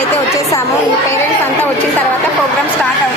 అయితే వచ్చేసాము. పేరెంట్స్ అంతా వచ్చిన తర్వాత ప్రోగ్రామ్ స్టార్ట్ అవుతుంది.